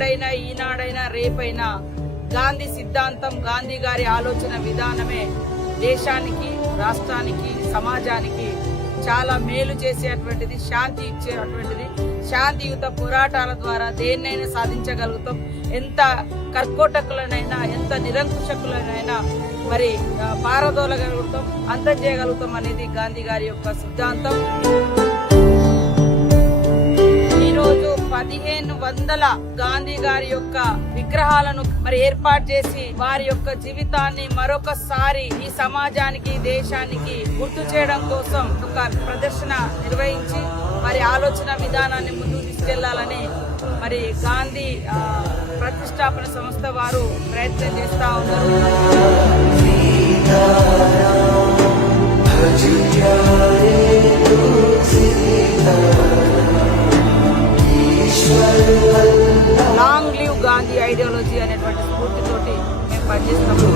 ఆనాడైనా ఈనాడైనా రేపైనా గాంధీ సిద్ధాంతం, గాంధీ గారి ఆలోచన విధానమే దేశానికి, రాష్ట్రానికి, సమాజానికి చాలా మేలు చేసేటువంటిది, శాంతి ఇచ్చేటువంటిది. శాంతియుత పోరాటాల ద్వారా దేన్నైనా సాధించగలుగుతాం. ఎంత కర్కోటకులనైనా, ఎంత నిరంకుశకులనైనా మరి పారదోలగలుగుతాం, అంతం చేయగలుగుతాం అనేది గాంధీ గారి యొక్క సిద్ధాంతం. ఈరోజు 1500 గాంధీ గారి యొక్క విగ్రహాలను మరి ఏర్పాటు చేసి వారి యొక్క జీవితాన్ని మరొకసారి ఈ సమాజానికి, దేశానికి గుర్తు చేయడం కోసం ఒక ప్రదర్శన నిర్వహించి వారి ఆలోచన విధానాన్ని ముందుకు తీసుకెళ్లాలని మరి గాంధీ ప్రతిష్టాపన సంస్థ వారు ప్రయత్నం చేస్తా ఉన్నారు. లాంగ్ లివ్ గాంధీ ఐడియాలజీ అనేటువంటి స్ఫూర్తితోటి మేము పనిచేస్తాము.